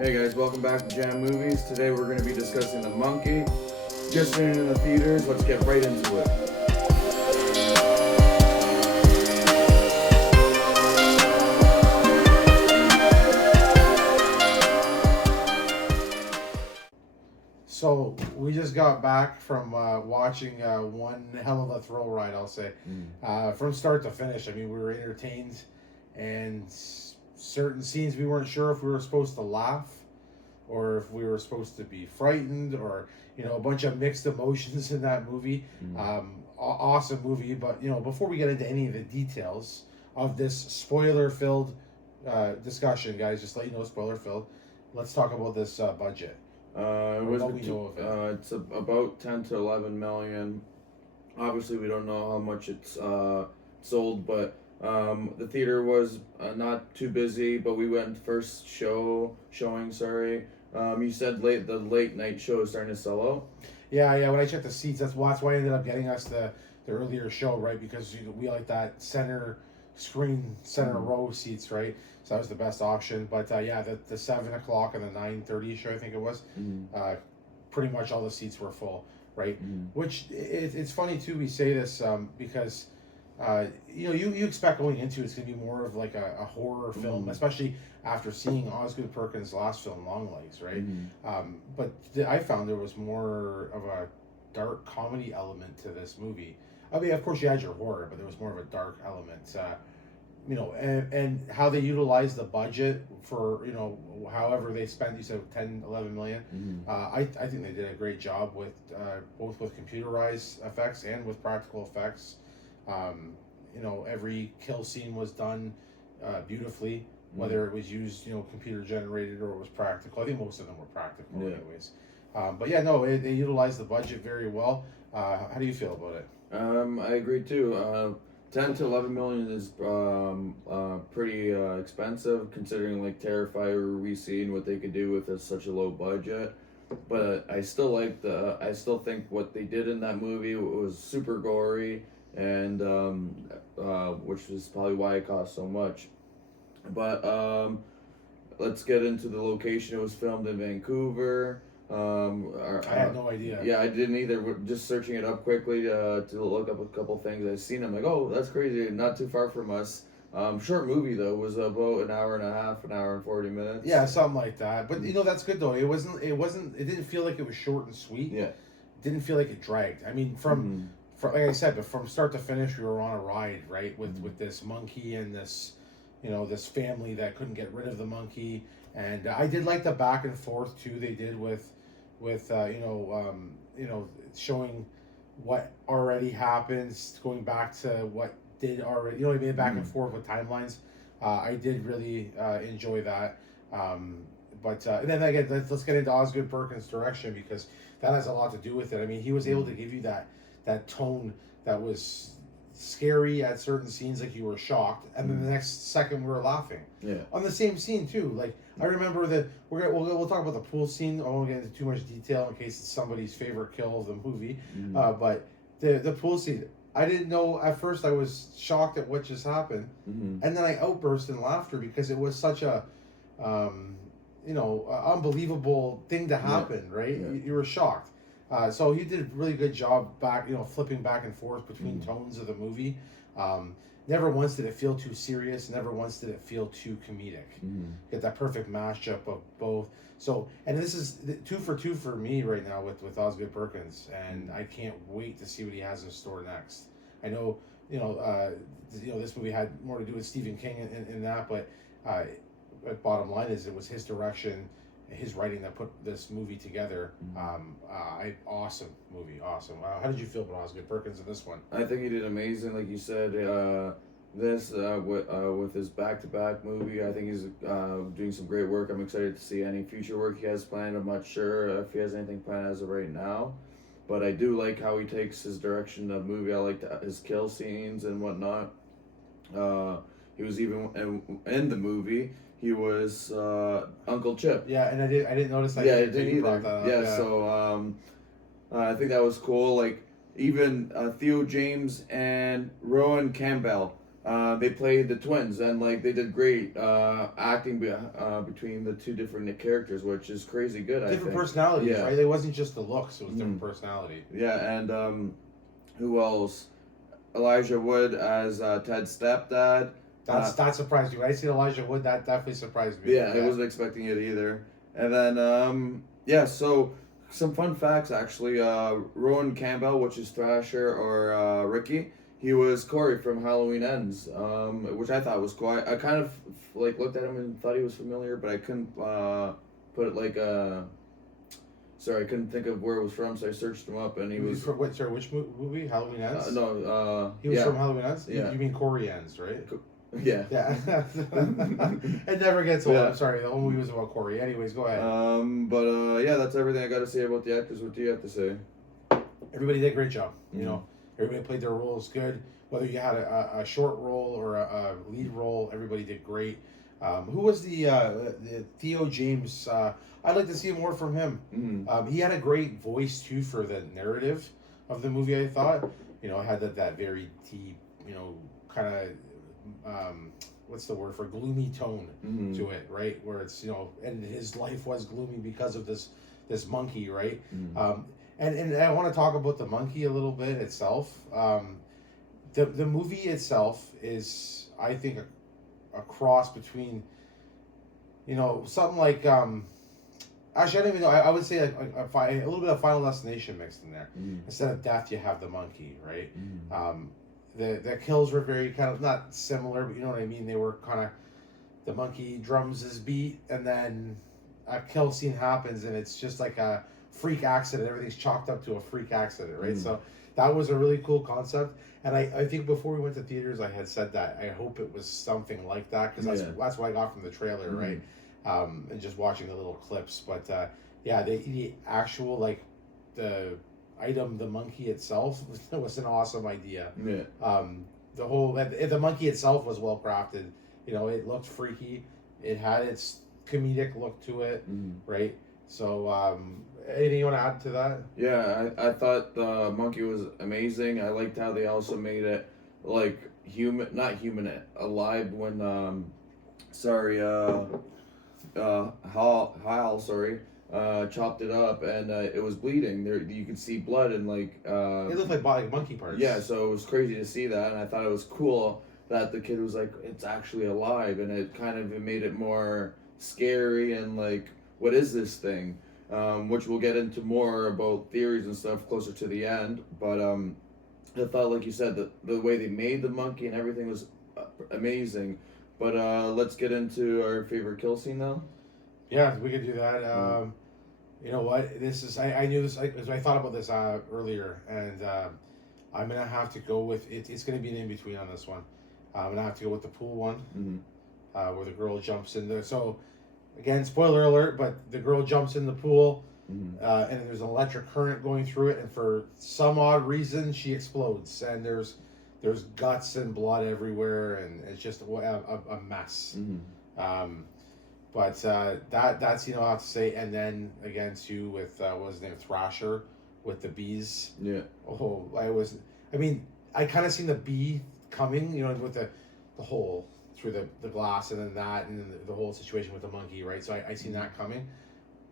Hey guys, welcome back to Jam Movies. Today we're going to be discussing The Monkey. Just in the theaters, let's get right into it. So we just got back from watching one hell of a thrill ride, I'll say, from start to finish. I mean, we were entertained, and certain scenes we weren't sure if we were supposed to laugh, or if we were supposed to be frightened, or a bunch of mixed emotions in that movie. Awesome movie, but before we get into any of the details of this spoiler-filled discussion, guys, just let you know, spoiler-filled. Let's talk about this budget. It's about 10 to 11 million. Obviously, we don't know how much it's sold, but the theater was not too busy. But we went first showing. Sorry, you said the late night show is starting to sell out. Yeah. When I checked the seats, that's why I ended up getting us the earlier show, right? Because we like that center row seats, right? So that was the best option. But the 7 o'clock and the 9:30 show, I think it was, pretty much all the seats were full, right? Which it's funny too. We say this because you expect going into it's gonna be more of like a horror film, especially after seeing Osgood Perkins' last film, Longlegs, right? But I found there was more of a dark comedy element to this movie. I mean, of course, you had your horror, but there was more of a dark element. And how they utilized the budget for, however they spent, you said 10, 11 million. I think they did a great job with both with computerized effects and with practical effects. Every kill scene was done beautifully, whether it was used, computer generated or it was practical. I think most of them were practical anyways. They utilized the budget very well. How do you feel about it? I agree too. 10 to 11 million is pretty expensive considering like Terrifier we seen what they could do with such a low budget. But I still think what they did in that movie was super gory, and which is probably why it cost so much. But let's get into the location. It was filmed in Vancouver. I had no idea. Yeah, I didn't either. We're just searching it up quickly to look up a couple things I've seen. I'm like, oh, that's crazy. Not too far from us. Short movie though, was about an hour and a half, an hour and 40 minutes. Yeah, something like that. But that's good though. It didn't feel like it was short and sweet. Yeah. It didn't feel like it dragged. I mean, from like I said, but from start to finish, we were on a ride, right? With this monkey and this, this family that couldn't get rid of the monkey. And I did like the back and forth too they did with showing what already happens, going back to what did already, back and forth with timelines. I did really enjoy that. And then again, let's get into Osgood Perkins' direction, because that has a lot to do with it. I mean, he was able to give you that tone that was scary at certain scenes, like you were shocked, and then the next second we were laughing. Yeah. On the same scene too. Like I remember that we'll talk about the pool scene. I won't get into too much detail in case it's somebody's favorite kill of the movie. But the pool scene, I didn't know at first. I was shocked at what just happened, and then I outburst in laughter because it was such a unbelievable thing to happen. Right? Yeah. You were shocked. So he did a really good job flipping back and forth between tones of the movie. Never once did it feel too serious. Never once did it feel too comedic. Get that perfect mashup of both. So, and this is 2 for 2 for me right now with Osgood Perkins, and I can't wait to see what he has in store next. I know, this movie had more to do with Stephen King in that, but bottom line is it was his direction, his writing that put this movie together. Awesome movie, awesome. How did you feel about Osgood Perkins in this one? I think he did amazing, like you said. With his back-to-back movie, I think he's doing some great work. I'm excited to see any future work he has planned. I'm not sure if he has anything planned as of right now, but I do like how he takes his direction of movie. I like his kill scenes and whatnot. He was even in the movie. He was Uncle Chip. Yeah, and I didn't notice that. Yeah, I didn't either. Yeah, so I think that was cool. Like even Theo James and Rowan Campbell they played the twins, and like they did great acting between the two different characters, which is crazy good. I Different think. personalities, Yeah. right? It wasn't just the looks; it was different personality. Yeah, and who else? Elijah Wood as Ted's stepdad. That surprised you. When I seen Elijah Wood, that definitely surprised me. Yeah, I wasn't expecting it either. And then yeah, so some fun facts actually. Rowan Campbell, which is Thrasher or Ricky, he was Corey from Halloween Ends, which I thought was cool. I kind of like looked at him and thought he was familiar, but I couldn't put it like sorry, I couldn't think of where it was from, so I searched him up, and he was from what? Sorry, which movie? Halloween Ends. no, he was yeah. from Halloween Ends. Yeah. You mean Corey Ends, right? Yeah. Yeah. It never gets old. Yeah. I'm sorry. The whole movie was about Corey. Anyways, go ahead. But yeah, that's everything I got to say about the actors. What do you have to say? Everybody did a great job. You know, everybody played their roles good. Whether you had a short role or a lead role, everybody did great. Who was the Theo James? I'd like to see more from him. He had a great voice too for the narrative of the movie. I thought, had that very deep, kind of what's the word for gloomy tone to it, right? Where it's and his life was gloomy because of this monkey, right? And I want to talk about the monkey a little bit itself. The movie itself is, I think, a cross between, something like actually I don't even know. I would say like a little bit of Final Destination mixed in there. Instead of death, you have the monkey, right? The kills were very kind of not similar, but you know what I mean. They were kind of the monkey drums his beat, and then a kill scene happens, and it's just like a freak accident. Everything's chalked up to a freak accident, right? So that was a really cool concept. And I think before we went to theaters, I had said that I hope it was something like that, because that's what I got from the trailer, right? And just watching the little clips. But yeah, the actual like the item, the monkey itself, was an awesome idea. Yeah. The whole the monkey itself was well crafted. It looked freaky. It had its comedic look to it, right? So anything you want to add to that? Yeah, I thought the monkey was amazing. I liked how they also made it like not human, alive when Hal chopped it up, and it was bleeding. There you could see blood and like it looked like monkey parts. Yeah, so it was crazy to see that, and I thought it was cool that the kid was like, it's actually alive, and it kind of made it more scary and like, what is this thing? Which we'll get into more about theories and stuff closer to the end. But I thought, like you said, that the way they made the monkey and everything was amazing. But let's get into our favorite kill scene now. Yeah, we could do that. You know what? This is I knew this. I thought about this earlier, and I'm gonna have to go with it. It's gonna be an in between on this one. I'm gonna have to go with the pool one, where the girl jumps in there. So. Again, spoiler alert, but the girl jumps in the pool, and there's an electric current going through it, and for some odd reason, she explodes, and there's guts and blood everywhere, and it's just a mess. But that's I have to say, and then again too with what was his name, Thrasher, with the bees. Yeah. Oh, I kind of seen the bee coming, with the whole. Through the glass, and then that, and then the whole situation with the monkey, right? So I seen that coming,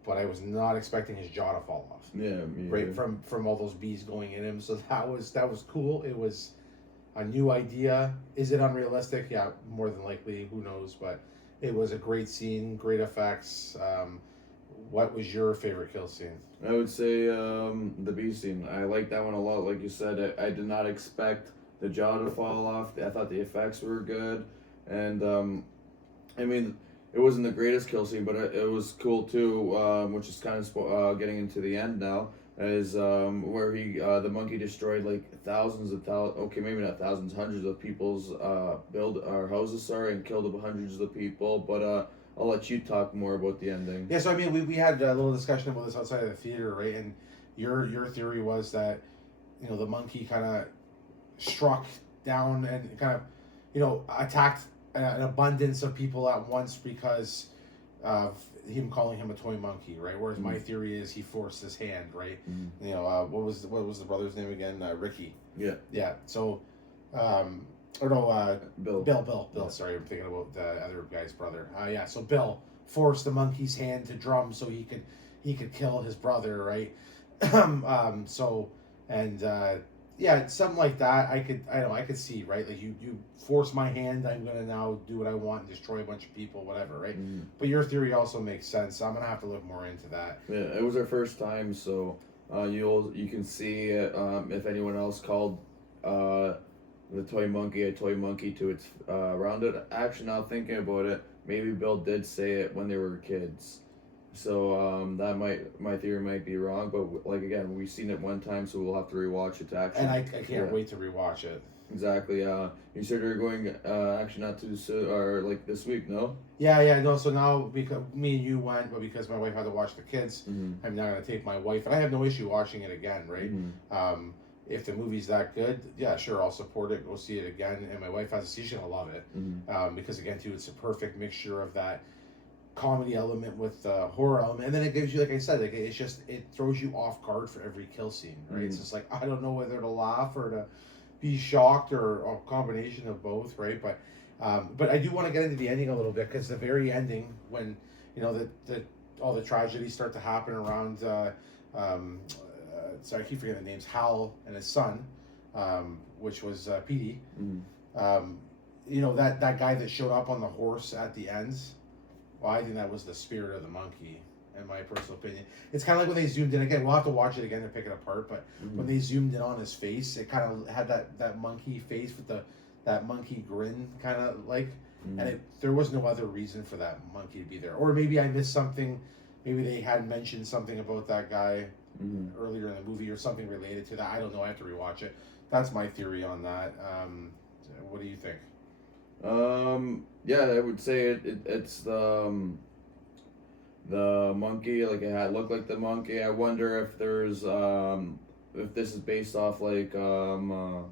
but I was not expecting his jaw to fall off. Yeah, right from all those bees going in him. So that was cool. It was a new idea. Is it unrealistic? Yeah, more than likely. Who knows? But it was a great scene, great effects. What was your favorite kill scene? I would say the bee scene. I like that one a lot. Like you said, I did not expect the jaw to fall off. I thought the effects were good. And it wasn't the greatest kill scene, but it was cool too, which is kind of getting into the end now, is where the monkey destroyed like maybe not thousands, hundreds of people's houses, and killed hundreds of people. But I'll let you talk more about the ending. Yeah, so we had a little discussion about this outside of the theater, right? And your theory was that the monkey kind of struck down and kind of attacked an abundance of people at once because of him calling him a toy monkey, right? Whereas my theory is he forced his hand, right? What was the brother's name again? Ricky. Yeah. Yeah. So, or no, Bill. Bill. Yeah. Sorry, I'm thinking about the other guy's brother. Yeah, so Bill forced the monkey's hand to drum so he could kill his brother, right? So and yeah, something like that. I could see, right? Like you force my hand, I'm gonna now do what I want and destroy a bunch of people, whatever, right? Mm. But your theory also makes sense. I'm gonna have to look more into that. Yeah, it was our first time, so you can see if anyone else called the toy monkey a toy monkey to its rounded. Actually, now thinking about it, maybe Bill did say it when they were kids. So that my theory might be wrong, but like again, we've seen it one time, so we'll have to rewatch it to actually. And I can't wait to rewatch it. Exactly. You said you're going actually not too soon or like this week, no? Yeah, no. So now because me and you went, but because my wife had to watch the kids, Mm-hmm. I'm not gonna take my wife, and I have no issue watching it again, right? Mm-hmm. If the movie's that good, yeah, sure, I'll support it. Go see it again, and my wife has to see. She's gonna love it because again, too, it's a perfect mixture of that comedy element with the horror element, and then it gives you, like I said, like it's just it throws you off guard for every kill scene, right? It's just like I don't know whether to laugh or to be shocked or a combination of both, right? But I do want to get into the ending a little bit because the very ending when the all the tragedies start to happen around. Sorry, I keep forgetting the names. Hal and his son, which was Petey. That guy that showed up on the horse at the end. Well, I think that was the spirit of the monkey, in my personal opinion. It's kind of like when they zoomed in again. We'll have to watch it again to pick it apart. But when they zoomed in on his face, it kind of had that monkey face with that monkey grin, kind of like. And there was no other reason for that monkey to be there. Or maybe I missed something. Maybe they had mentioned something about that guy earlier in the movie or something related to that. I don't know. I have to rewatch it. That's my theory on that. What do you think? Yeah, I would say it's the monkey, like it had looked like the monkey. I wonder if there's if this is based off like a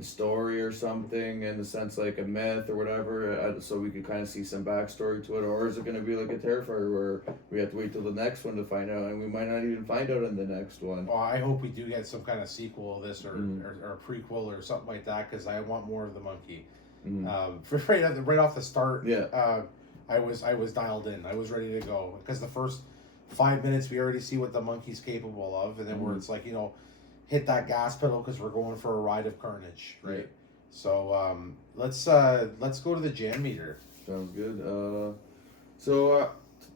story or something, in the sense like a myth or whatever, so we could kind of see some backstory to it, or is it going to be like a Terrifier where we have to wait till the next one to find out, and we might not even find out in the next one. Well, I hope we do get some kind of sequel of this or a prequel or something like that, because I want more of the monkey. Right off the start, I was dialed in. I was ready to go because the first 5 minutes we already see what the monkey's capable of, and then where it's like hit that gas pedal because we're going for a ride of carnage, right? Yeah. So let's go to the Jammeter. Sounds good.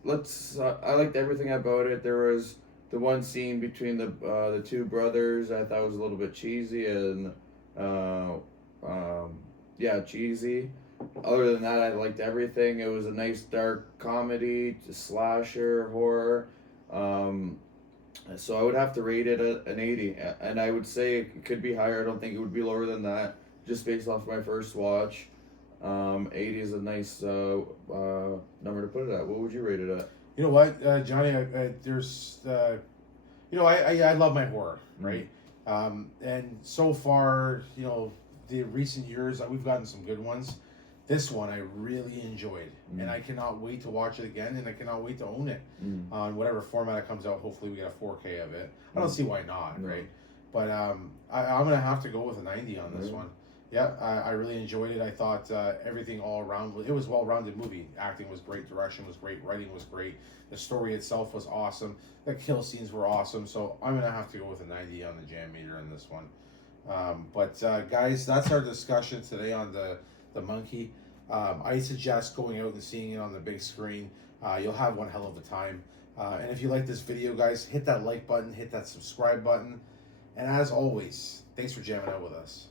Let's. I liked everything about it. There was the one scene between the two brothers I thought was a little bit cheesy and cheesy. Other than that, I liked everything. It was a nice dark comedy, slasher, horror. So I would have to rate it an 80, and I would say it could be higher. I don't think it would be lower than that, just based off my first watch. 80 is a nice number to put it at. What would you rate it at? You know what, Johnny? I love my horror, right? And so far, the recent years we've gotten some good ones. This one I really enjoyed, and I cannot wait to watch it again, and I cannot wait to own it on whatever format it comes out. Hopefully we get a 4K of it. I don't see why not, right? But I'm gonna have to go with a 90 on this one. Yeah, I really enjoyed it. I thought everything all around it was a well-rounded movie. Acting was great, direction was great, writing was great. The story itself was awesome. The kill scenes were awesome. So I'm gonna have to go with a 90 on the Jammeter on this one. But guys, that's our discussion today on the monkey. I suggest going out and seeing it on the big screen. You'll have one hell of a time. And if you like this video, guys, hit that like button, hit that subscribe button. And as always, thanks for jamming out with us.